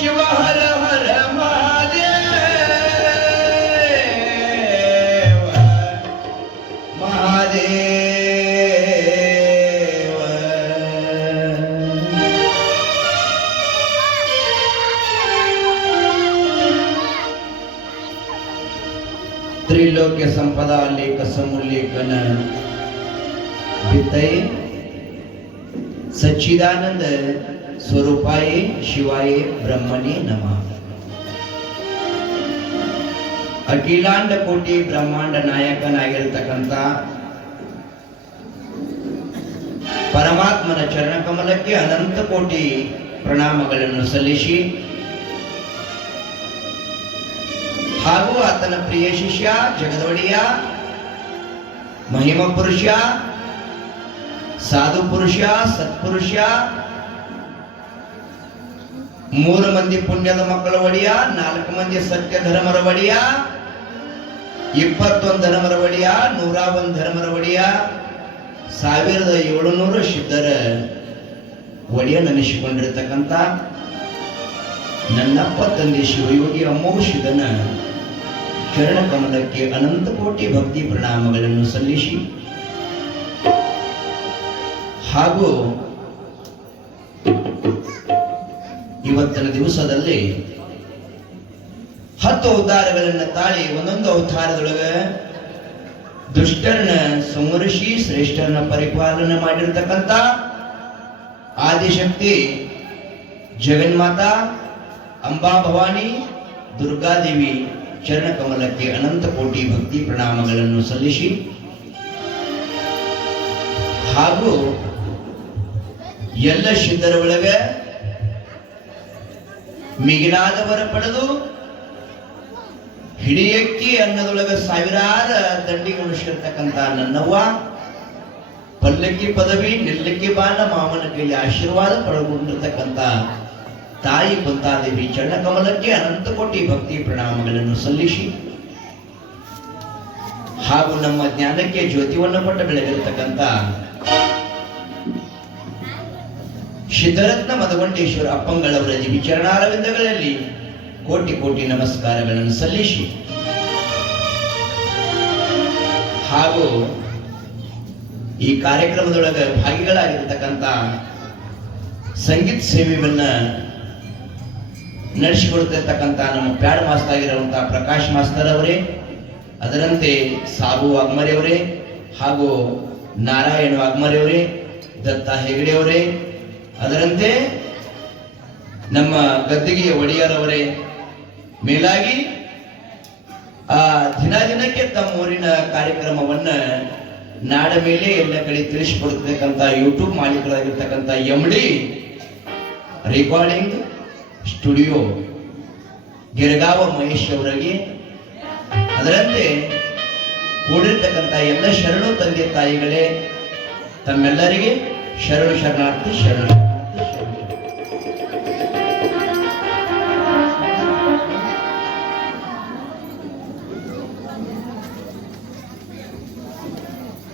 शिव हर हर महादेव। महादेव। त्रिलोक्य संपदा लेख समुल्लेखन वितय सच्चिदानंद ಸ್ವರೂಪಾಯಿ ಶಿವಾಯಿ ಬ್ರಹ್ಮನೇ ನಮ. ಅಖಿಲಾಂಡ ಕೋಟಿ ಬ್ರಹ್ಮಾಂಡ ನಾಯಕನಾಗಿರ್ತಕ್ಕಂಥ ಪರಮಾತ್ಮನ ಚರಣಕಮಲಕ್ಕೆ ಅನಂತ ಕೋಟಿ ಪ್ರಣಾಮಗಳನ್ನು ಸಲ್ಲಿಸಿ, ಹಾಗೂ ಆತನ ಪ್ರಿಯ ಶಿಷ್ಯ, ಜಗದೊಡೆಯ, ಮಹಿಮ ಪುರುಷ, ಸಾಧು ಪುರುಷ, ಸತ್ಪುರುಷ ಮೂರು ಮಂದಿ ಪುಣ್ಯದ ಮಕ್ಕಳ ಒಡೆಯ, ನಾಲ್ಕು ಮಂದಿ ಸತ್ಯ ಧರ್ಮರ ಒಡೆಯ, ಇಪ್ಪತ್ತೊಂದು ಧರ್ಮರ ಒಡೆಯ ನೂರ ಒಂದು ಧರ್ಮರ ಒಡೆಯ, ಸಾವಿರದ ಏಳುನೂರು ಸಿದ್ಧರ ಒಡೆಯ ನೆನೆಸಿಕೊಂಡಿರ್ತಕ್ಕಂಥ ನನ್ನಪ್ಪ ತಂದೆ ಶಿವಯೋಗಿ ಅಮೋಷಿದನ ಚರಣ ಕಮಲಕ್ಕೆ ಅನಂತ ಕೋಟಿ ಭಕ್ತಿ ಪ್ರಣಾಮಗಳನ್ನು ಸಲ್ಲಿಸಿ ಹಾಗೂ ಇವತ್ತಿನ ದಿವಸದಲ್ಲಿ ಹತ್ತು ಅವತಾರಗಳನ್ನ ತಾಳಿ ಒಂದೊಂದು ಅವತಾರದೊಳಗೆ ದುಷ್ಟರನ್ನ ಸಂವರಿಸಿ ಶ್ರೇಷ್ಠರನ್ನ ಪರಿಪಾಲನೆ ಮಾಡಿರ್ತಕ್ಕಂಥ ಆದಿಶಕ್ತಿ ಜಗನ್ಮಾತಾ, ಅಂಬಾ ಭವಾನಿ, ದುರ್ಗಾದೇವಿ ಚರಣಕಮಲಕ್ಕೆ ಅನಂತ ಕೋಟಿ ಭಕ್ತಿ ಪ್ರಣಾಮಗಳನ್ನು ಸಲ್ಲಿಸಿ ಹಾಗೂ ಎಲ್ಲ ಸಿದ್ಧರ ಒಳಗೆ ಮಿಗಿಲಾದವರ ಪಡೆದು ಹಿಡಿಯಕ್ಕಿ ಅನ್ನದೊಳಗ ಸಾವಿರಾರ ದಂಡಿ ಉಳಿಸಿರ್ತಕ್ಕಂಥ ನನ್ನವ್ವ, ಪಲ್ಲಕ್ಕಿ ಪದವಿ, ನಿಲ್ಲಕ್ಕಿ ಬಾಲ, ಮಾಮನ ಕೈಲಿ ಆಶೀರ್ವಾದ ಪಡೆದುಕೊಂಡಿರ್ತಕ್ಕಂಥ ತಾಯಿ ಕುಂತಾದೇವಿ ಚರಣಕಮಲಕ್ಕೆ ಅನಂತ ಕೋಟಿ ಭಕ್ತಿ ಪ್ರಣಾಮಗಳನ್ನು ಸಲ್ಲಿಸಿ, ಹಾಗೂ ನಮ್ಮ ಜ್ಞಾನಕ್ಕೆ ಜ್ಯೋತಿವನ್ನು ಪಟ್ಟ ಬೆಳೆದಿರತಕ್ಕಂಥ ಸಿದ್ಧರತ್ನ ಮದಗೊಂಡೇಶ್ವರ ಅಪ್ಪಂಗಳವರ ವಿಚರಣಾರವಿಂದಗಳಲ್ಲಿ ಕೋಟಿ ಕೋಟಿ ನಮಸ್ಕಾರಗಳನ್ನು ಸಲ್ಲಿಸಿ. ಹಾಗೂ ಈ ಕಾರ್ಯಕ್ರಮದೊಳಗೆ ಭಾಗಿಗಳಾಗಿರ್ತಕ್ಕಂಥ ಸಂಗೀತ ಸೇವೆಯನ್ನ ನಡೆಸಿಕೊಡ್ತಿರ್ತಕ್ಕಂಥ ನಮ್ಮ ಪ್ಯಾಡ್ ಮಾಸ್ತರ್ ಆಗಿರುವಂತಹ ಪ್ರಕಾಶ್ ಮಾಸ್ತರ್ ಅವರೇ, ಅದರಂತೆ ಸಾಬು ವಾಗ್ಮರೆಯವರೇ ಹಾಗೂ ನಾರಾಯಣ್ ವಾಗ್ಮರೆಯವರೇ ದತ್ತ ಹೆಗಡೆ ಅವರೇ ಅದರಂತೆ ನಮ್ಮ ಗದ್ದಿಗೆಯ ಒಡೆಯರವರೇ, ಮೇಲಾಗಿ ಆ ದಿನ ದಿನಕ್ಕೆ ತಮ್ಮ ಊರಿನ ಕಾರ್ಯಕ್ರಮವನ್ನ ನಾಡ ಮೇಲೆ ಎಲ್ಲ ಕಡೆ ತಿಳಿಸಿಕೊಡ್ತಕ್ಕಂಥ YouTube ಮಾಲೀಕರಾಗಿರ್ತಕ್ಕಂಥ M D recording studio, Giragava Mahesh ಅವರಿಗೆ, ಅದರಂತೆ ಕೂಡಿರ್ತಕ್ಕಂಥ ಎಲ್ಲ ಶರಣು ತಂದೆ ತಾಯಿಗಳೇ, ತಮ್ಮೆಲ್ಲರಿಗೆ ಶರಣು ಶರಣಾರ್ಥಿ ಶರಣು ಶರಣಾರ್ಥಿ ಶರಣು.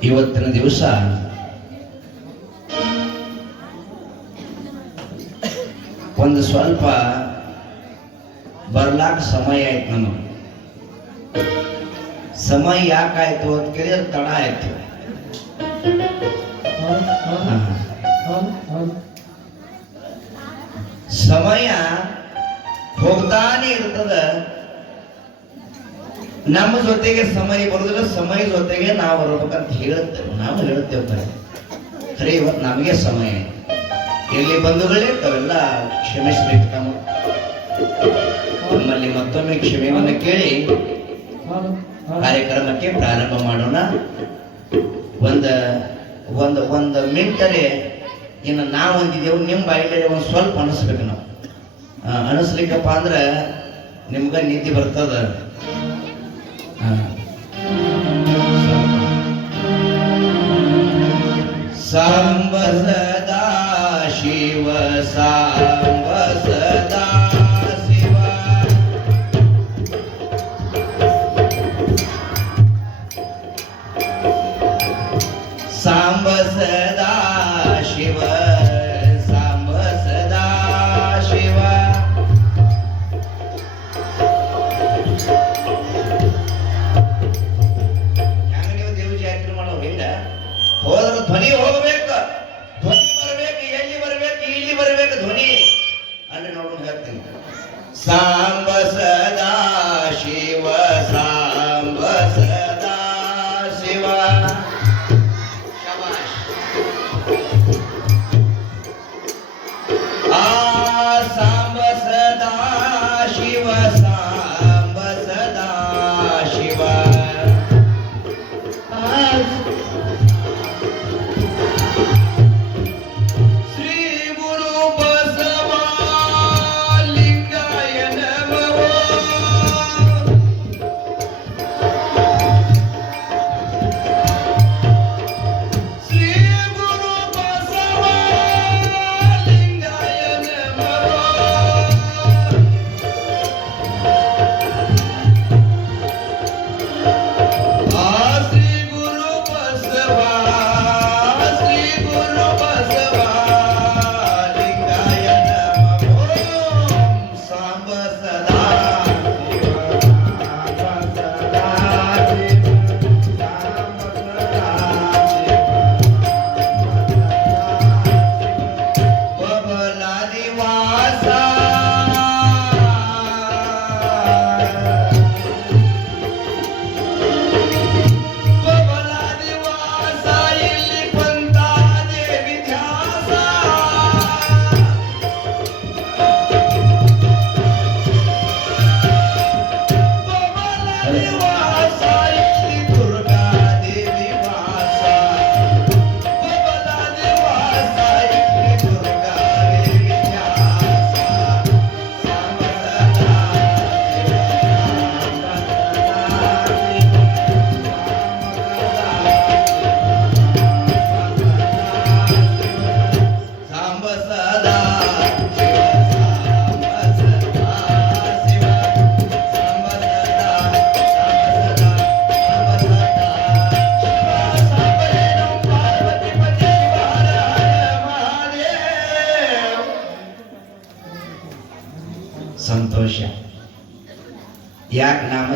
ಇವತ್ತಿನ ದಿವಸ ಒಂದು ಸ್ವಲ್ಪ ಬರ್ಲಾಕ ಸಮಯ ಆಯ್ತು ನಮಗೆ. ಸಮಯ ಯಾಕಾಯ್ತು ಅಂತ ಕೇಳಿದ್ರೆ ತಡ ಆಯ್ತು. ಸಮಯ ಹೋಗ್ತಾನೆ ಇರ್ತದ. ನಮ್ಮ ಜೊತೆಗೆ ಸಮಯ ಬರುದಿಲ್ಲ ಸಮಯ ಜೊತೆಗೆ ನಾವು ಬರ್ಬೇಕಂತ ಹೇಳುತ್ತೇವೆ. ನಾವು ಹೇಳುತ್ತೇವೆ ಖರೆ ಇವತ್ತು ನಮಗೆ ಸಮಯ. ಎಲ್ಲಿ ಬಂಧುಗಳೇ ತಾವೆಲ್ಲ ಕ್ಷಮಿಸಬೇಕು ತಮ್ಮ ನಮ್ಮಲ್ಲಿ ಮತ್ತೊಮ್ಮೆ ಕ್ಷಮೆಯನ್ನು ಕೇಳಿ ಕಾರ್ಯಕ್ರಮಕ್ಕೆ ಪ್ರಾರಂಭ ಮಾಡೋಣ. ಒಂದ ಒಂದು ಒಂದು ಮಿಂಟರೆ ಇನ್ನು ನಾವು ಹೊಂದಿದ್ದೇವೆ ನಿಮ್ಮ ಬಾಯಿಲೆ ಒಂದು ಸ್ವಲ್ಪ ಅನಿಸ್ಬೇಕು ನಾವು. ಅನಿಸ್ಲಿಕ್ಕಪ್ಪ ಅಂದ್ರೆ ನಿಮ್ಗೆ ನಿದ್ದೆ ಬರ್ತದ. ಆ. ಸಾಂಬ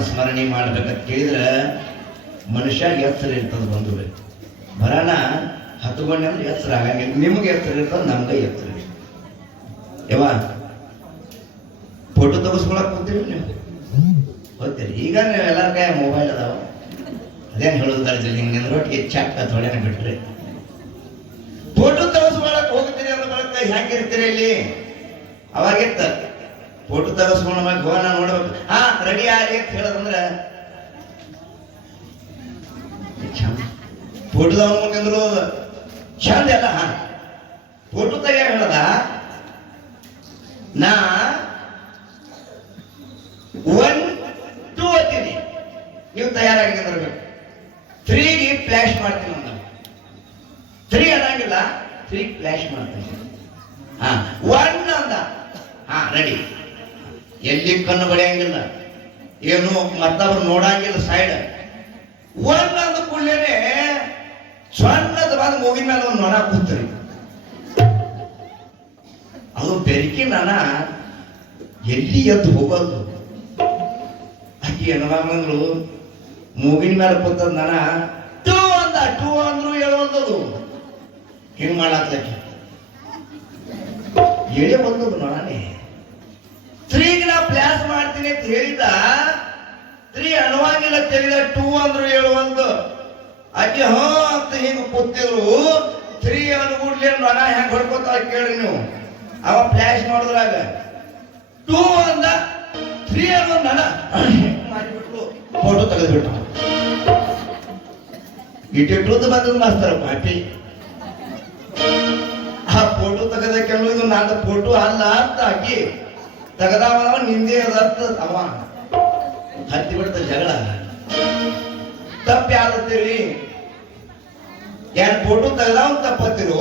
ಯಾಕೆ ನಾಮಸ್ಮರಣೆ ಮಾಡ್ಬೇಕಂತ ಕೇಳಿದ್ರೆ ಮನುಷ್ಯ ಎತ್ತರ ಇರ್ತದ ಬಂದು ಬರೋಣ ಹತ್ಕೊಂಡೆ ಅಂದ್ರೆ ಎತ್ತರ ಆಗಂಗಿಲ್ಲ. ನಿಮ್ಗೆ ಎತ್ತರ ಇರ್ತದ, ನಮ್ಗೆ ಎತ್ತರ ಯವ್ವ ಫೋಟೋ ತಗಸ್ಕೊಳಕ್ ಕೂತೀರಿ ನೀವು? ಹೋಗ್ತೀರಿ ಈಗ ನೀವು ಎಲ್ಲರ ಕೈ ಮೊಬೈಲ್ ಅದಾವ. ಅದೇನು ಹೇಳೋದು ದರ್ಜಲ್ಲಿ ಹಿಂಗೆ ಒಟ್ಟಿಗೆ ಚಾಕ ತೊಳೆನ ಬಿಟ್ರಿ. ಫೋಟೋ ತಗಸ್ಕೊಳಕ್ ಹೋಗ್ತೀರಿ ಬಳಕ ಹೆಂಗಿರ್ತೀರಿ ಇಲ್ಲಿ? ಅವಾಗಿತ್ತ ಫೋಟೋ ತರಿಸ್ಕೊಂಡು ಮೇಲೆ ಗೋನ ನೋಡ್ಬೇಕು. ಹಾ ರೆಡಿ ಆಗಿ ಅಂತ ಹೇಳೋದಂದ್ರ. ಫೋಟೋದವ ಮುಂದಿಂದ್ರು ಚಂದ ಎಲ್ಲ ಹಾ. ಫೋಟೋ ತೆಗಿಯ ಹೇಳದ? ನಾ ಒನ್ ಟೂ ಓದ್ತೀನಿ. ನೀವು ತಯಾರಾಗಿ ತ್ರೀ ತ್ರೀಗೆ ಫ್ಲಾಶ್ ಮಾಡ್ತೀನಿ ನಾನು ತ್ರೀ ಅನ್ನಂಗಿಲ್ಲ ತ್ರೀ ಫ್ಲಾಶ್ ಮಾಡ್ತೀನಿ. ಹಾ ಒನ್ ಅಂದ. ಹಾ ರೆಡಿ ಎಲ್ಲಿ ಕಣ್ಣು ಬಡಿಯಂಗಿಲ್ಲ. ಏನು ಮತ್ತವ್ರು ನೋಡಂಗಿಲ್ಲ ಸೈಡ್ ಒನ್ ಅಂದ ಕೂಡಲೇನೆ ಸಣ್ಣದ ಬಾದ ಮೂಗಿ ಮೇಲೆ ಒಂದು ನೊಣ ಅದು ಬೆರಿಕೆ ನನ ಎಲ್ಲಿ ಎದ್ದು ಹೋಗೋದು? ಆಕಿ ಏನಂದ್ರು ಮೂಗಿನ ಮೇಲೆ ಕೂತದ ನನ ಟೂ ಅಂದ, ಟೂ ಅಂದ್ರು ಹೇಳುವಂಥದ್ದು ಹಿಂಗ್ ಮಾಡಾಕ್ಲಕ್ಕೆ ಎಳೆ ಬಂದದ್ದು ನೊಣನೇ. ತ್ರೀಗೆ ನಾ ಮಾಡ್ತೀನಿ ಅಂತ ಹೇಳಿದ ತ್ರೀ ಅಣುವಾಗಿಲ್ಲ ತಿಳಿದ ಟೂ ಅಂದ್ರು ಹೇಳುವಂತ ಆಕೆ ಹ ಅಂತ ಹಿಂಗ ಕೂತಿದ್ರು ತ್ರೀ ಅನುಗುಡ್ಲಿ ನೊಣ ಹೆಂಗ್ ಹೊಡ್ಕೋತಾರ ಕೇಳ್ರಿ ನೀವು. ಅವ ಫ್ಲಾಶ್ ನೋಡಿದ್ರಾಗ. ಟೂ ಅಂದ ತ್ರೀ ಅನ್ನೋ ನನ ಮಾಡಿಬಿಟ್ಲು ಫೋಟೋ ತೆಗೆದ್ಬಿಟ್ಟು ಇಟ್ಟಿಟ್ಟುದು ಬಂದದ್ ಮಾಸ್ತರ ಪಾಪಿ ಆ ಫೋಟೋ ತೆಗೆದಕ್ಕೆ ಇದು ನನ್ನ ಫೋಟೋ ಅಲ್ಲ ಅಂತ ಹಾಕಿ ತೆಗದವನವ ನಿಂದೆ ಅರ್ಥ, ಅವ. ಹತ್ತಿ ಬಿಡ್ತ ಜಗಳ. ತಪ್ಪಿ ಯಾವ್ದತ್ತೀರಿ ಎರಡು ಫೋಟೋ ತಗದಾವ್ ತಪ್ಪತ್ತಿರೋ.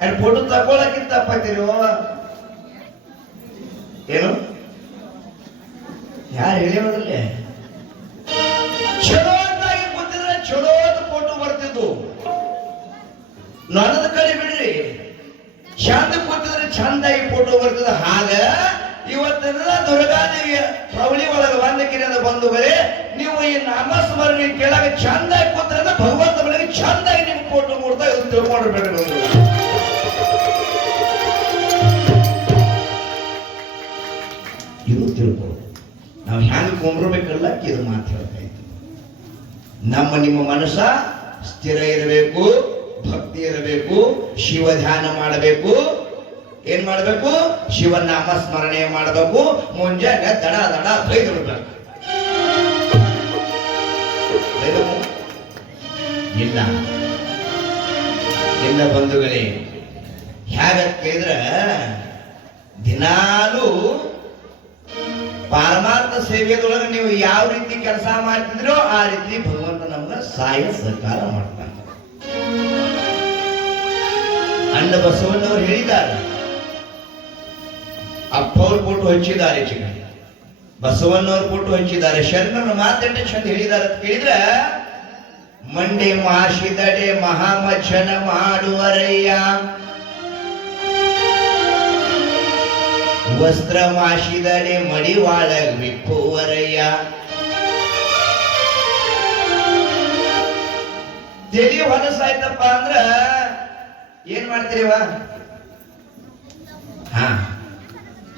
ಎರಡು ಫೋಟೋ ತಗೊಳಕ್ಕೆ ತಪ್ಪತ್ತಿರೋ. ಏನು? ಯಾರು ಹೇಳಿ ಚಲೋ ಅಂತಾಗಿ ಕೂತಿದ್ರೆ ಚಲೋ ಅಂತ ಫೋಟೋ ಬರ್ತಿದ್ದು ನನ್ನದ ಕಡೆ ಬಿಡ್ರಿ. ಚಂದ ಕೂತಿದ್ರೆ ಚಂದಾಗಿ ಫೋಟೋ ಬರ್ತದ. ಹಾಗ ಇವತ್ತಿನ ದುರ್ಗಾದೇವಿಯ ಪವಳಿ ಒಳಗ ಬಂದು ಬಂಧುಗಳೇ ನೀವು ಈ ನಾಮಸ್ಮರಣೆ ಕೇಳಾಗ ಚಂದಾಗಿ ಕೂತ್ರೆ ಭಗವಂತ ಬೆಳಗ್ಗೆ ಚಂದಾಗಿ ನಿಮ್ಗೆ ಫೋಟೋ ಮೂಡ್ತಾ ಇದು ತಿಳ್ಕೊಂಡಿರ್ಬೇಕು ಬಂಧುಗಳು ಕುಂಬ್ರಬೇಕಲ್ಲ, ಇದು ಮಾತು ಹೇಳ್ತಾ ಇತ್ತು ನಮ್ಮ ನಿಮ್ಮ ಮನಸ್ಸ ಸ್ಥಿರ ಇರಬೇಕು. ಭಕ್ತಿ ಇರಬೇಕು ಶಿವ ಧ್ಯಾನ ಮಾಡಬೇಕು. ಏನ್ ಮಾಡಬೇಕು? ಶಿವನಾಮ ಸ್ಮರಣೆ ಮಾಡಬೇಕು. ಮುಂಜಾನೆ ದಡ ದಡ ಬೈದು ಬಿಡ್ಬೇಕು? ಇಲ್ಲ. ಇಲ್ಲ ಬಂಧುಗಳೇ ಹೇಗಕ್ಕೆ ಕೇಳಿದ್ರ ದಿನಾಲು ಪಾರಮಾರ್ಥ ಸೇವೆಯದೊಳಗೆ ನೀವು ಯಾವ ರೀತಿ ಕೆಲಸ ಮಾಡ್ತಿದ್ರೋ ಆ ರೀತಿ ಭಗವಂತ ನಮ್ಗೆ ಸಹಾಯ ಸಹಕಾರ ಮಾಡ್ತಾನೆ. ಅಣ್ಣ ಬಸವಣ್ಣವರು ಹೇಳಿದ್ದಾರೆ. ಅಪ್ಪವ್ರು ಕೊಟ್ಟು ಹಂಚಿದ್ದಾರೆ ಚಿಕ್ಕ. ಬಸವಣ್ಣವ್ರು ಕೊಟ್ಟು ಹಂಚಿದ್ದಾರೆ ಶರಣರು ಮಾತೆಂಟು ಚಂದ ಹೇಳಿದ್ದಾರೆ ಅಂತ ಕೇಳಿದ್ರೆ, ಮಂಡೆ ಮಾಶಿದಡೆ ಮಹಾಮಜ್ಜನ ಮಾಡುವರಯ್ಯ. ವಸ್ತ್ರ ಮಾಶಿದಡೆ ಮಡಿವಾಳ ವಿಪ್ಪುವರಯ್ಯ. ತೆಲಿ ಹೊಲಸಾಯ್ತಪ್ಪ ಅಂದ್ರ ಏನ್ ಮಾಡ್ತೀರಿವ ಹಾ.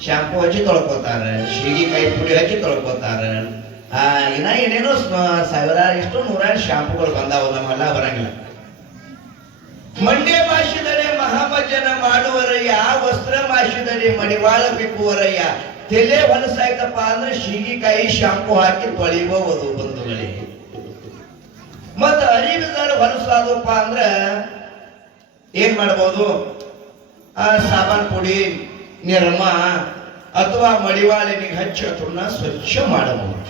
ಶಾಂಪು ಹಚ್ಚಿ ತೊಳ್ಕೊತಾರ ಕೈ ಪುಡಿ ಹಚ್ಚಿ ತೊಳ್ಕೊತಾರ. ಆ, ಇನ್ನ ಏನೇನೋ ಸಾವಿರಾರು, ಎಷ್ಟು ನೂರಾರು ಶಾಂಪುಗಳು ಬಂದಾವ, ನಮ್ಮೆಲ್ಲ ಬರಂಗಿಲ್ಲ. ಮಂಡ್ಯ ಮಾಶಿದಡೆ ಮಹಾಮಜ್ಜನ ಮಾಡುವರಯ್ಯ ವಸ್ತ್ರ ಮಾಶಿದಡೆ ಮಡಿವಾಳ ಬಿಕ್ಕುವರಯ್ಯ. ತಲೆ ಹೊಲಸಾಯ್ತಪ್ಪ ಅಂದ್ರೆ ಶೀಗಿಕಾಯಿ ಶಾಂಪು ಹಾಕಿ ತೊಳಿಬಹುದು ಬಂಧುಗಳಿಗೆ ಮತ್ತ ಅರಿವಿದಾರ ಹೊಲಸಾದಪ್ಪ ಅಂದ್ರ ಏನ್ ಮಾಡ್ಬೋದು? ಆ ಸಾಬಾನ್ ಪುಡಿ, ನಿರ್ಮ ಅಥವಾ ಮಡಿವಾಳಿಗೆ ಹಚ್ಚಿ ಅದನ್ನ ಸ್ವಚ್ಛ ಮಾಡಬಹುದು.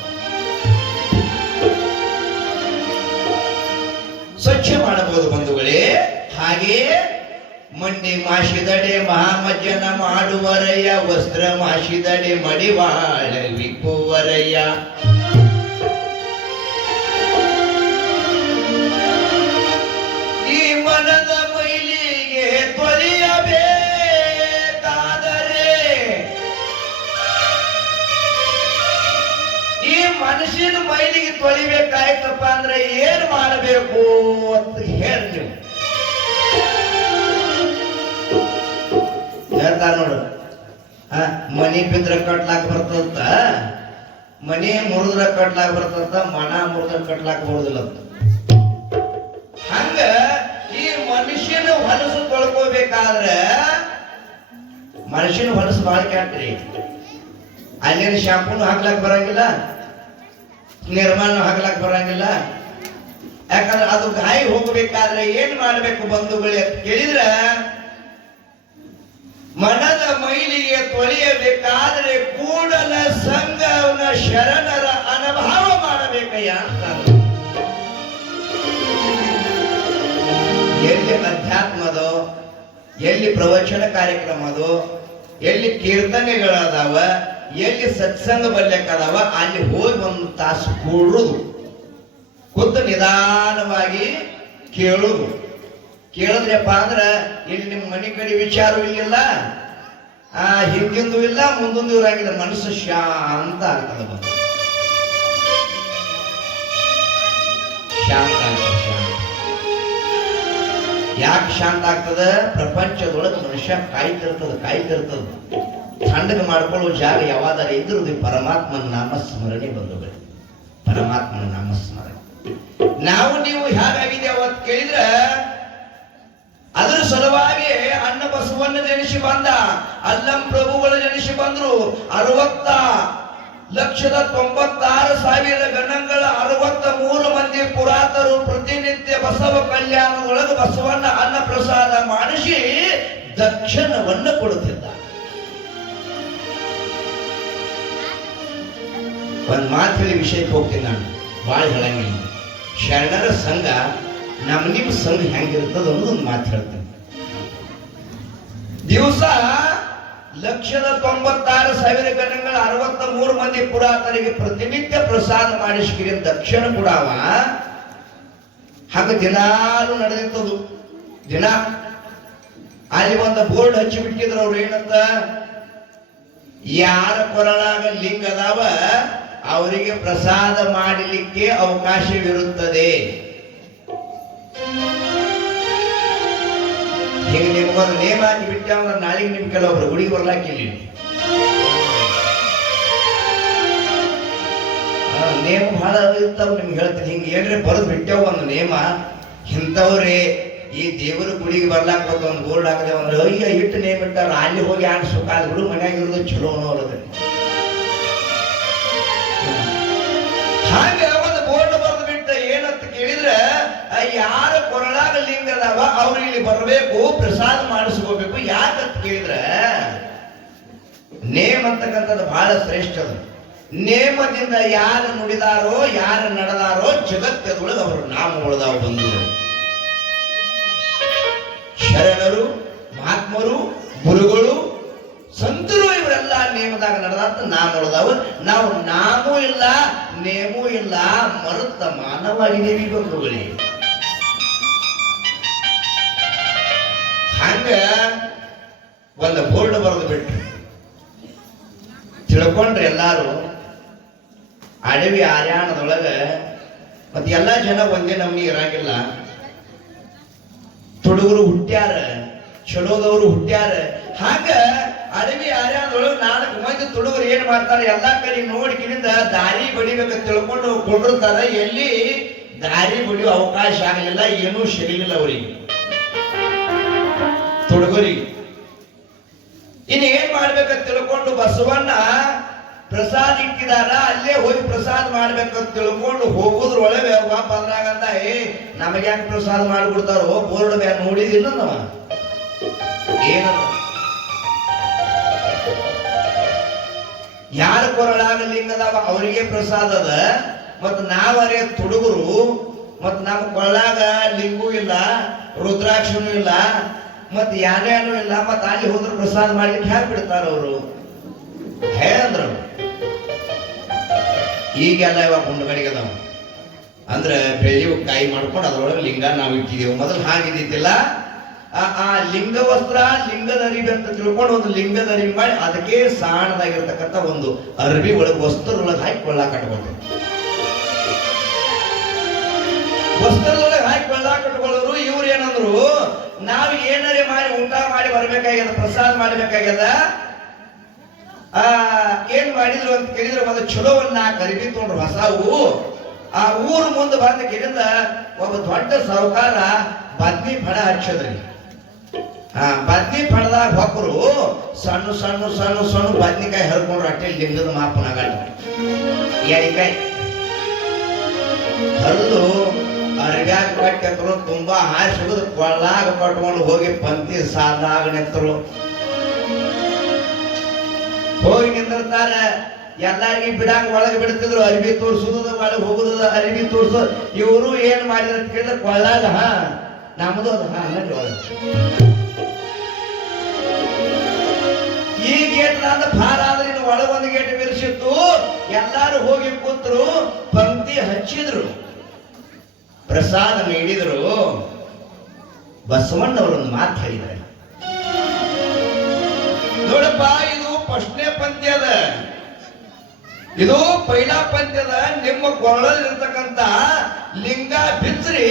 ಸ್ವಚ್ಛ ಮಾಡಬಹುದು ಬಂಧುಗಳೇ. ಹಾಗೆ ಮಂಡಿ ಮಾಸಿದಡೆ ಮಹಾಮಜ್ಜನ ಮಾಡುವರಯ್ಯ, ವಸ್ತ್ರ ಮಾಸಿದಡೆ ಮಡಿವಾಳ ವಿಕ್ಕುವರಯ್ಯ. ಈ ಮನದ ಈ ಮನುಷ್ಯನ ಮೈಲಿಗೆ ತೊಳಿಬೇಕಾಯ್ತಪ್ಪ ಅಂದ್ರೆ ಏನ್ ಮಾಡಬೇಕು ಅಂತ ಹೇಳ್ತೀವಿ ಹೇಳ್ತಾರ ನೋಡು. ಮನಿ ಬಿದ್ರೆ ಕಟ್ಲಾಕ್ ಬರ್ತದಂತ, ಮನಿ ಮುರಿದ್ರ ಕಟ್ಲಾಕ್ ಬರ್ತದಂತ, ಮನ ಮುರಿದ್ರ ಕಟ್ಲಾಕ್ ಬರುದಿಲ್ಲ ಅಂತ. ಹಂಗ ಈ ಮನುಷ್ಯನ ಹೊಲಸು ತೊಳ್ಕೋಬೇಕಾದ್ರೆ ಮನುಷ್ಯನ ಹೊಲಸು ಬಾಳ ಕೆಟ್ರಿ ಅಲ್ಲಿನ ಶಾಂಪೂನು ಹಾಕ್ಲಾಕ್ ಬರಂಗಿಲ್ಲ. ನಿರ್ಮಾಣ ಹಾಕ್ಲಾಕ್ ಬರಂಗಿಲ್ಲ. ಯಾಕಂದ್ರೆ ಅದು ಗಾಯಿ ಹೋಗ್ಬೇಕಾದ್ರೆ ಏನ್ ಮಾಡ್ಬೇಕು ಬಂಧುಗಳು ಕೇಳಿದ್ರ, ಮನದ ಮೈಲಿಗೆ ತೊಳೆಯಬೇಕಾದ್ರೆ ಕೂಡಲ ಸಂಘವನ ಶರಣರ ಅನುಭವ ಮಾಡಬೇಕಯ್ಯ ಅಂತ ಎಲ್ಲಿ ಅಧ್ಯಾತ್ಮದೋ ಎಲ್ಲಿ ಪ್ರವಚನ ಕಾರ್ಯಕ್ರಮದೋ ಎಲ್ಲಿ ಕೀರ್ತನೆಗಳದಾವ ಎಲ್ಲಿ ಸತ್ಸಂಗ ಬರ್ಲಿಕ್ಕದಾವ, ಅಲ್ಲಿ ಹೋಗಿ ಒಂದು ತಾಸು ಕೂಡುದು. ಕೂತು ನಿಧಾನವಾಗಿ ಕೇಳುದು. ಕೇಳಿದ್ರಪ್ಪ ಅಂದ್ರೆ, ಇಲ್ಲಿ ನಿಮ್ಮ ಮನೆ ಕಡೆ ವಿಚಾರವೂ ಇಲ್ಲ ಆ ಹಿಂದಿಂದು ಇಲ್ಲ, ಮುಂದೊಂದು ಇವರಾಗಿದೆ, ಮನಸ್ಸು ಶಾಂತ ಆಗ್ತದೆ ಬಂದು. ಶಾಂತ ಆಗ್ತದೆ, ಶಾಂತ. ಯಾಕೆ ಶಾಂತ ಆಗ್ತದ? ಪ್ರಪಂಚದೊಳಗೆ ಮನುಷ್ಯ ಕಾಯ್ತಿರ್ತದ ಕಾಯ್ತಿರ್ತದ. ತಣ್ಣಗೆ ಮಾಡ್ಕೊಳ್ಳೋ ಜಾಗ ಯಾವಾದರೆ ಇದ್ರದ್ದು ಪರಮಾತ್ಮನ ನಾಮ ಸ್ಮರಣೆ ಬಂದವೆ ಪರಮಾತ್ಮನ ನಾಮ ಸ್ಮರಣೆ ನಾವು ನೀವು ಹೇಗಾಗಿದೆ ಅವತ್ತು ಕೇಳಿದ್ರ, ಅದರ ಸಲುವಾಗಿ ಅಣ್ಣ ಬಸವನ್ನ ಜನಿಸಿ ಬಂದ, ಅಲ್ಲಂ ಪ್ರಭುಗಳು ಜನಿಸಿ ಬಂದ್ರು, ಅರವತ್ತ ಲಕ್ಷದ ತೊಂಬತ್ತಾರು ಸಾವಿರ ಗಣಗಳ ಅರವತ್ತ ಮೂರು ಮಂದಿ ಪುರಾತರು ಪ್ರತಿನಿತ್ಯ ಬಸವ ಕಲ್ಯಾಣದೊಳಗೆ ಬಸವಣ್ಣ ಅನ್ನ ಪ್ರಸಾದ ಮಾಡಿಸಿ ದಕ್ಷಿಣವನ್ನು ಕೊಡುತ್ತಿದ್ದ ಒಂದ್ ಮಾತು ಹೇಳಿ ವಿಷಯಕ್ಕೆ ಹೋಗ್ತೀನಿ ನಾನು. ಭಾಳ ಹೇಳಂಗಿಲ್ಲ ಶರಣರ ಸಂಘ ನಮ್ಮ ನಿಮ್ಮ ಸಂಘ ಹೆಂಗಿರ್ತದ ಅನ್ನೋದು ಒಂದು ಮಾತು ಹೇಳ್ತೇನೆ. ದಿವಸ ಲಕ್ಷದ ತೊಂಬತ್ತಾರು ಸಾವಿರ ಗಣಗಳ ಅರವತ್ತ ಮೂರು ಮಂದಿ ಪುರಾತನಿಗೆ ಪ್ರತಿನಿತ್ಯ ಪ್ರಸಾದ ಮಾಡಿಸ್ಕಿರಿ ದಕ್ಷಿಣ ಕೊಡಾವ ಹಾಗೆ ದಿನಾಲು ನಡೆದಿತ್ತದು ದಿನ ಅಲ್ಲಿ ಒಂದು ಬೋರ್ಡ್ ಹಚ್ಚಿ ಬಿಟ್ಟಿದ್ರು ಅವ್ರು ಏನಂತ? ಯಾರ ಕೊರಳಾಗ ಲಿಂಗ ಅದಾವ ಅವರಿಗೆ ಪ್ರಸಾದ ಮಾಡಲಿಕ್ಕೆ ಅವಕಾಶವಿರುತ್ತದೆ. ಈಗ ನಿಮ್ಗೊಂದು ನೇಮ ಹಾಕಿ ಬಿಟ್ಟೆ ಅಂದ್ರೆ ನಾಳೆಗೆ ನಿಮ್ ಕೆಲವೊಬ್ರು ಗುಡಿಗೆ ಬರ್ಲಾಕಿಲ್ಲ ನೇಮ ಬಹಳ ಇರ್ತಾವ ನಿಮ್ಗೆ ಹೇಳ್ತೀನಿ. ಹಿಂಗೆ ಏನ್ರಿ ಬರೆದು ಬಿಟ್ಟೆವು ಒಂದು ನೇಮ ಇಂಥವ್ರೆ, ಈ ದೇವರ ಗುಡಿಗೆ ಬರ್ಲಾಕ ಒಂದು ಬೋರ್ಡ್ ಹಾಕದೆ ಒಂದು ಅಯ್ಯ, ಇಟ್ಟು ನೇಮ್ ಇಟ್ಟಾರ. ಅಲ್ಲಿ ಹೋಗಿ ಆನ್ ಸುಖ ಆದ್ ಬಿಡು ಮನ್ಯಾಗ ಇರೋದು ಚಲೋ ಹಾಗೆ ಒಂದು ಬೋರ್ಡ್ ಬರೆದು ಬಿಟ್ಟ ಏನಂತ ಕೇಳಿದ್ರೆ ಯಾರ ಕೊರಳಾಗ ಲಿಂಗ ಅದಾವ ಅವ್ರು ಇಲ್ಲಿ ಬರಬೇಕು, ಪ್ರಸಾದ ಮಾಡಿಸ್ಕೋಬೇಕು, ಯಾಕಂತ ಕೇಳಿದ್ರೆ, ನೇಮ್ ಅಂತಕ್ಕಂಥದ್ದು ಬಹಳ ಶ್ರೇಷ್ಠ ಅದು. ನೇಮದಿಂದ ಯಾರು ನುಡಿದಾರೋ, ಯಾರು ನಡೆದಾರೋ, ಜಗತ್ತದೊಳಗೆ ಅವರು ಉಳಿದಾವ ಬಂದು ಶರಣರು, ಮಹಾತ್ಮರು, ಗುರುಗಳು, ಸಂತರು ನೇಮದಾಗ ನಡೆದಂತ ನಾನು ಉಳಿದಾವ ನಾವು ನಾಮೂ ಇಲ್ಲ ನೇಮೂ ಇಲ್ಲ ಮರುತ್ತ ಮಾನವಾಗಿದ್ದೀವಿ ಬಂಧುಗಳೇ ಹಂಗ ಒಂದು ಬೋರ್ಡ್ ಬರೆದು ಬಿಟ್ರು. ತಿಳ್ಕೊಂಡ್ರೆ ಎಲ್ಲಾರು, ಅಡವಿ ಆರ್ಯಾಣದೊಳಗ ಮತ್ತೆ ಎಲ್ಲಾ ಜನ ಒಂದೇ ನಮ್ಗೆ ಇರಂಗಿಲ್ಲ ತುಡುಗರು ಹುಟ್ಟ್ಯಾರ ಚಲೋದವರು ಹುಟ್ಟ್ಯಾರ ಹಾಗ ಅಡವಿ ಆರ್ಯಾಣದೊಳಗ ನಾಲ್ಕು ಮಂದಿ ತುಡುಗರು ಏನ್ ಮಾಡ್ತಾರೆ? ಎಲ್ಲಾ ಕಡೆ ನೋಡಿ ಕಿಡಿಂದ ದಾರಿ ಬಡಿಬೇಕು ತಿಳ್ಕೊಂಡು ಕೊಡಿರ್ತಾರ ಎಲ್ಲಿ? ದಾರಿ ಬಡಿಯೋ ಅವಕಾಶ ಆಗಲಿಲ್ಲ, ಏನೂ ಸಿಗಲಿಲ್ಲ ಅವರಿಗೆ. ತುಡುಗರಿಗೆ ಇನ್ನು ಏನ್ ಮಾಡ್ಬೇಕಂತ ತಿಳ್ಕೊಂಡು ಬಸವಣ್ಣ ಪ್ರಸಾದ ಇಟ್ಟಿದಾರ ಅಲ್ಲೇ ಹೋಗಿ ಪ್ರಸಾದ ಮಾಡ್ಬೇಕಂತ ತಿಳ್ಕೊಂಡು ಹೋಗುದ್ರೊಳಗೆ ಒಬ್ಬ ಅಂತ ಏ ನಮಗೆ ಪ್ರಸಾದ ಮಾಡ್ಬಿಡ್ತಾರೋ ಬೋರ್ಡ್ ಮ್ಯಾಗ ನೋಡಿದಿಲ್ಲ ಏನದು? ಯಾರ ಕೊರಳಾಗ ಲಿಂಗದವ ಅವರಿಗೆ ಪ್ರಸಾದ ಅದ ಮತ್ ನಾವರೇ ತುಡುಗರು, ಮತ್ ನಮ್ಮ ಕೊಳ್ಳಾಗ ಲಿಂಗು ಇಲ್ಲ, ರುದ್ರಾಕ್ಷನು ಇಲ್ಲ, ಮತ್ ಯಾನೇನು ಇಲ್ಲ, ಮತ್ ಅಲ್ಲಿ ಹೋದ್ರೆ ಪ್ರಸಾದ ಮಾಡ್ಲಿಕ್ಕೆ ಹ್ಯಾಕ್ ಬಿಡ್ತಾರ ಅವರು? ಹೇಳಂದ್ರು ಈಗೆಲ್ಲ ಇವಾಗ ಮುಂದ್ಗಡೆಗೆ ಅದಾವ. ಅಂದ್ರೆ ಬೆಳ್ಳಿ ಕಾಯಿ ಮಾಡ್ಕೊಂಡು ಅದ್ರೊಳಗೆ ಲಿಂಗ ನಾವು ಇಟ್ಟಿದ್ದೇವೆ ಮೊದಲು ಹಾಗಿದ್ದಿದ್ದಿಲ್ಲ. ಆ ಲಿಂಗ ವಸ್ತ್ರ ಲಿಂಗದ ಅರಿವಿ ಅಂತ ತಿಳ್ಕೊಂಡು ಒಂದು ಲಿಂಗದ ಅರಿವಿ ಮಾಡಿ ಅದಕ್ಕೆ ಸಾಣದಾಗಿರ್ತಕ್ಕಂಥ ಒಂದು ಅರಬಿ ಒಳಗೆ ವಸ್ತ್ರದೊಳಗೆ ಹಾಕಿ ಕೊಳ್ಳ ಕಟ್ಬೋದು ವಸ್ತ್ರದೊಳಗೆ ಹಾಕಿ ಕೊಳ್ಳ ಕಟ್ಕೊಳ್ಳೋರು ಇವ್ರು ಏನಂದ್ರು, ನಾವು ಏನಾರೇ ಮಾಡಿ ಊಟ ಮಾಡಿ ಬರ್ಬೇಕಾಗ್ಯದ, ಪ್ರಸಾದ ಮಾಡ್ಬೇಕಾಗ್ಯದ, ಆ, ಏನ್ ಮಾಡಿದ್ರು ಅಂತ ಕೇಳಿದ್ರೆ ಒಂದು ಚಲೋವನ್ನ ಕರಿಬಿ ತೊಗೊಂಡ್ರು ಹೊಸವು ಆ ಊರು ಮುಂದೆ ಬಂದ ಕೇಳಿದ ಒಬ್ಬ ದೊಡ್ಡ ಸಾಹುಕಾರ ಬದ್ನಿ ಫಡ ಹಚ್ಚದ್ರಿ. ಆ ಬದ್ನಿ ಪಡೆದಾಗ ಹೊಕ್ಕರು ಸಣ್ಣ ಸಣ್ಣ ಸಣ್ಣ ಸಣ್ಣ ಬದ್ನಿಕಾಯಿ ಹರ್ಕೊಂಡ್ರು ಅಟ್ಟೆ ಲಿಂಗದ ಮಾಪನಾಗ ಎಳಿಕಾಯಿ ಹರಿದು ಅರ್ಗ್ಯಾಗ ಕಟ್ಟರು ತುಂಬಾ ಹಾಸಿ ಹಿಡಿದು ಕೊಳ್ಳಾಗ ಕಟ್ಕೊಂಡು ಹೋಗಿ ಪಂಕ್ತಿ ಸಾಲಾಗ ನಿಂತರು. ಹೋಗಿ ನಿಂತಿರ್ತಾರೆ. ಎಲ್ಲಾರಿಗೆ ಬಿಡಾಂಗ ಒಳಗೆ ಬಿಡ್ತಿದ್ರು, ಅರಿವಿ ತೋರ್ಸುದು, ಒಳಗೆ ಹೋಗುದು, ಅರಿವಿ ತೋರ್ಸು. ಇವರು ಏನ್ ಮಾಡಿದ್ರು ಅಂತ ಕೇಳಿದ್ರೆ ಕೊಳ್ಳಾಗ ಹಾ, ನಮ್ದು ಅದು, ಹಾ ಈ ಗೇಟ್ ನಂದು ಭಾರ ಆದ್ರೆ ಇನ್ನು ಒಂದು ಗೇಟ್ ಬಿರ್ಸಿತ್ತು. ಎಲ್ಲಾರು ಹೋಗಿ ಕೂತ್ರು, ಪಂಕ್ತಿ ಹಚ್ಚಿದ್ರು. ಪ್ರಸಾದ ನೀಡಿದ್ರು. ಬಸವಣ್ಣವರೊಂದು ಮಾತು ಹೇಳಿದ್ದಾರೆ. ನೋಡಪ್ಪ, ಇದು ಫಸ್ಟ್ನೇ ಪಂದ್ಯದ ಇದು ಪೈಲಾ ಪಂದ್ಯದ ನಿಮ್ಮ ಕೊರಳಲ್ಲಿ ಇರ್ತಕ್ಕಂತ ಲಿಂಗ ಬಿಚ್ಚರಿ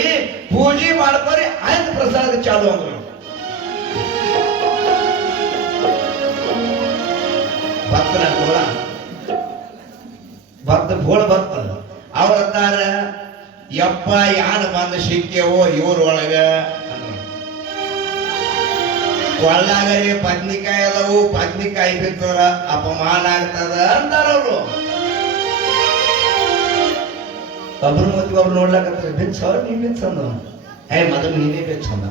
ಪೂಜೆ ಮಾಡ್ಕೊರಿ ಆಯ್ತು ಪ್ರಸಾದ ಚಾಲು ಅಂದ್ರು. ಭಕ್ತ ಗೋಳ ಭಕ್ತ ಅವ್ರ ಅಂತಾರ ಯಪ್ಪ, ಯಾರು ಬಂದ ಸಿಕ್ಕ್ಯವೋ ಇವ್ರೊಳಗ. ಕೊಳ್ಳಾಗರಿ ಬದ್ನಿಕಾಯಿ ಅದಾವು, ಬದ್ನಿಕಾಯಿ ಬಿತ್ತವ್ರ ಅಪಮಾನ ಆಗ್ತದ ಅಂತಾರ ಅವ್ರು. ಒಬ್ರು ಮತ್ತೆ ಒಬ್ರು ನೋಡ್ಲಕತ್ರ ಬಿಚ್ಚ ನೀ ಬಿಚ್ಚಂದ ಏ ಮದ ನೀನೇ ಬಿಚ್ಚಂದ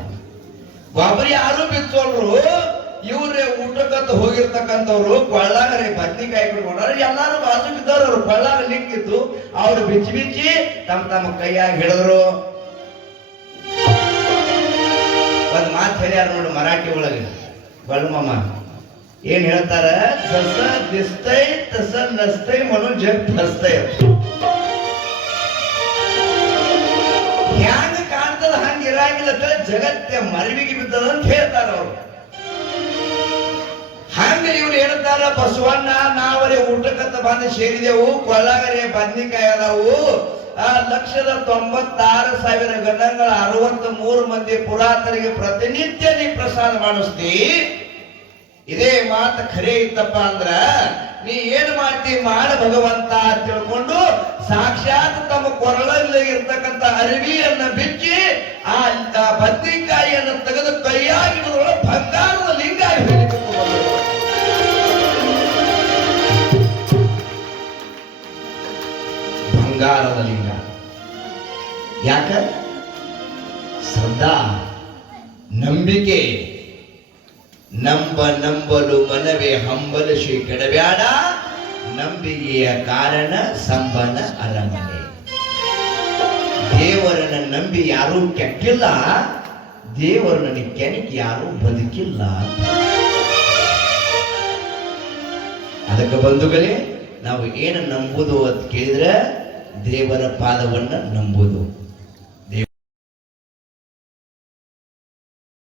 ಒಬ್ರು ಯಾರು ಬಿಚ್ಚೋಲ್ರು ಇವ್ರೆ ಊಟಕ್ಕಂತ ಹೋಗಿರ್ತಕ್ಕಂಥವ್ರು ಕೊಳ್ಳಾಗರಿ, ಬದ್ನಿಕಾಯಿ ಬಿಟ್ಕೊಂಡ್ರ ಎಲ್ಲಾರು ಬಾಜು ಬಿದ್ದವ್ರು ಅವ್ರು ಕೊಳ್ಳಾಗ ಲಿಕ್ಕಿತ್ತು ಅವ್ರು ಬಿಚ್ಚಿ ಬಿಚ್ಚಿ ತಮ್ಮ ತಮ್ಮ ಕೈಯಾಗ ಹಿಡಿದ್ರು. ಒಂದ್ ಮಾತು ಹೇಳ್ಯಾರ ನೋಡು ಮರಾಠಿ ಒಳಗೆ. ಬಳ್ಮಮ್ಮ, ಏನ್ ಹೇಳ್ತಾರ? ಜಸ ದಿಸ್ತೈ, ತಸ ನಸ್ತೈ ಮನು ಜಗ್ ಹಸ್ತೈ ಹ್ಯಾಂಗ ಕಾಣ್ತದ ಹಂಗ ಇರಂಗಿಲ್ಲ ಅಂತ ಜಗತ್ತೆ ಮರವಿಗೆ ಬಿದ್ದದ ಅಂತ ಹೇಳ್ತಾರ ಅವ್ರು. ಹಂಗ ಇವ್ರು ಹೇಳ್ತಾರ ಬಸವಣ್ಣ, ನಾವರೇ ಊಟಕ್ಕಂತ ಬಂದು ಸೇರಿದೆವು ಕೊಳ್ಳಾಗರೆ ಬದ್ನಿಕಾಯಿ ಅದಾವು. ಆ, ಲಕ್ಷದ ತೊಂಬತ್ತಾರು ಸಾವಿರ ಗಣಗಳ ಅರವತ್ತ ಮೂರು ಮಂದಿ ಪುರಾತನಿಗೆ ಪ್ರತಿನಿತ್ಯ ನೀ ಪ್ರಸಾದ ಮಾಡಿಸ್ತಿ. ಇದೇ ಮಾತು ಖರೆ ಇತ್ತಪ್ಪ ಅಂದ್ರ, ನೀ ಏನ್ ಮಾಡ್ತಿ, ಮಾಡ ಭಗವಂತ ತಿಳ್ಕೊಂಡು ಸಾಕ್ಷಾತ್ ತಮ್ಮ ಕೊರಳಲ್ಲಿ ಇರ್ತಕ್ಕಂಥ ಅರಿವಿಯನ್ನ ಬಿಚ್ಚಿ ಆ ಬದ್ನಿಕಾಯಿಯನ್ನು ತೆಗೆದು ಕೈಯಾಗಿಡೋದ್ರೊಳಗೆ ಬಂಗಾರದ ಲಿಂಗ ಬಂಗಾರದ ಲಿಂಗ ಯಾಕ? ಶ್ರದ್ಧಾ ನಂಬಿಕೆ. ನಂಬ ನಂಬಲು ಮನವೇ ಹಂಬಲಿಸಿ ಕೆಡಬ್ಯಾಡ. ನಂಬಿಕೆಯ ಕಾರಣ ಸಂಬನ ಅರಮನೆ. ದೇವರನ್ನ ನಂಬಿ ಯಾರೂ ಕೆಟ್ಟಿಲ್ಲ. ದೇವರನ್ನ ಕೆಣಕಿ ಯಾರೂ ಬದುಕಿಲ್ಲ ಅದಕ್ಕೆ ಬಂಧುಗಳೇ, ನಾವು ಏನು ನಂಬುದು ಅಂತ ಕೇಳಿದ್ರೆ ದೇವರ ಪಾದವನ್ನು ನಂಬುದು